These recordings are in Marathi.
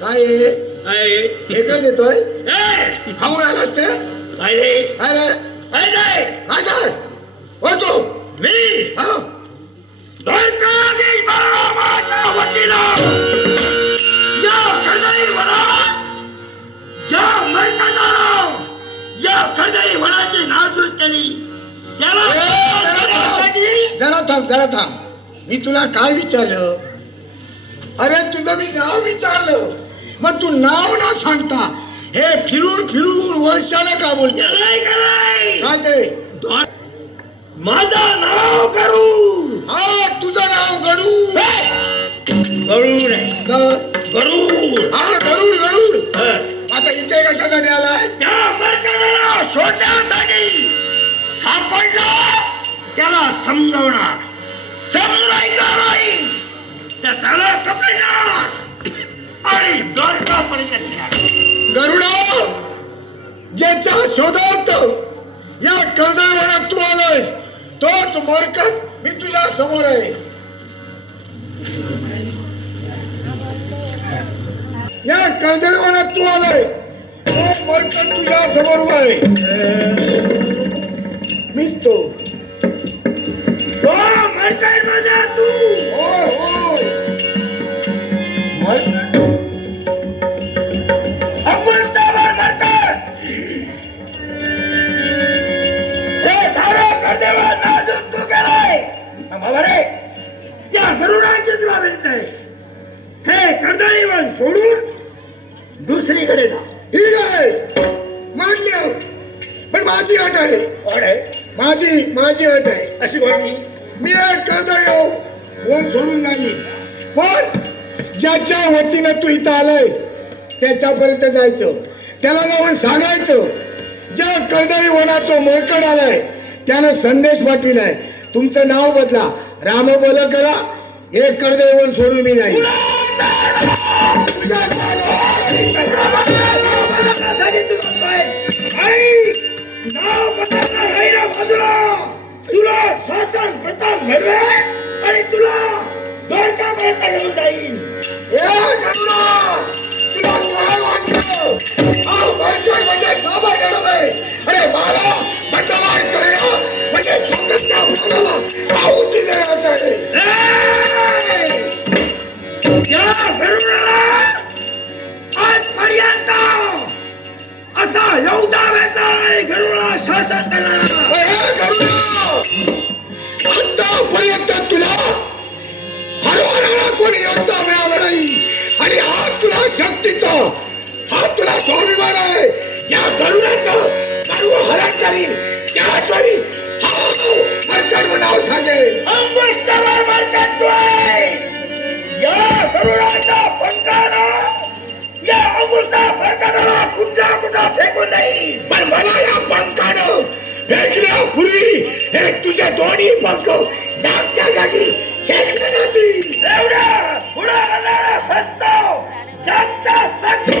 काय हे? एकर देतोय खाऊन आलास ते काय रे जरा थांब जरा थांब मी तुला काय विचारलं? अरे तुझं मी नाव विचारलं. मग तू नाव ना सांगता हे फिरून फिरून वर्षाला का बोलते? काय ते? माझं नाव करू हा तुझं नाव गडू. गरुड गरुड. हा गरुड गरुड. आता इथे कशासाठी आलाय त्या शोधण्यासाठी सापडला त्याला समजवणार. समजायचा नाही त्या पकडणार. आणि द्वारकापर्यंत नेणार. गरुडा ज्याच्या शोधात या कर्दळवनात तू आलाय तोच मरकट मी तुझ्या समोर आहे. या कर्दळवनात तू आलाय तो मरकट तुझ्या समोर उभा आहे. मीच तो. होय होय हे रे या गरुडाची आहे हे कर्दळीवन सोडून दुसरीकडे जा. ठीक आहे. मान्य. पण माझी अट आहे. कोण आहे? माझी माझी अट आहे. अशी कोणती मी? एक कर्दळ येऊ कोण सोडून नाही. पण ज्याच्या वतीनं तू इथं आलाय त्याच्यापर्यंत जायचं. त्याला जाऊन सांगायचं. ज्या कर्दळी वनाचं मरकड आलाय त्यानं संदेश पाठविलाय. तुमचं नाव बदला. राम बोल करा. एक कर्दळी वन सोडून मी नाही तुला शासन प्रथम मिळवे आणि तुला द्वारकापर्यंत घेऊन जाईल अरे मला करणं म्हणजे स्वतःच्या आहुती आहे. या गरुडाचं सर्व हरण करीन. त्याच वेळी हा नाव सांगेल. या गरुडाच्या पंखानं या कुठला फेकून देईल? पण मला या पंखानं भेटण्यापूर्वी हे तुझे दोन्ही पंख जागच्या जागी छेडले जातील. एवढ्या पुढे जागच्या जागी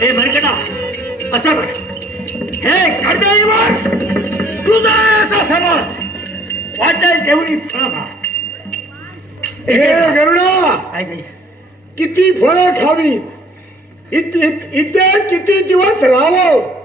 हे मरकटा असं हे कडदे समाज वाटेल तेवढी फळं खा. हे गरुडा! काय काय किती फळं खावी इत- इत- इथे किती दिवस राहावं?